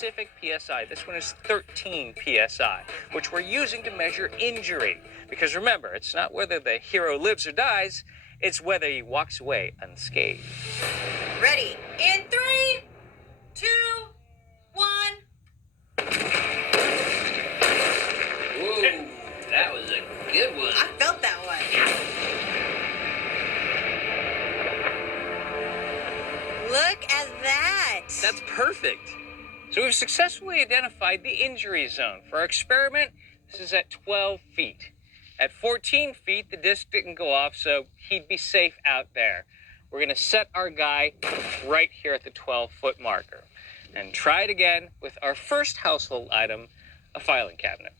specific PSI. This one is 13 PSI, which we're using to measure injury. Because remember, it's not whether the hero lives or dies, it's whether he walks away unscathed. Ready? In 3, 2, 1. Whoa, that was a good one. I felt that one. Look at that. That's perfect. So we've successfully identified the injury zone. For our experiment, this is at 12 feet. At 14 feet, the disc didn't go off, so he'd be safe out there. We're going to set our guy right here at the 12-foot marker and try it again with our first household item, a filing cabinet.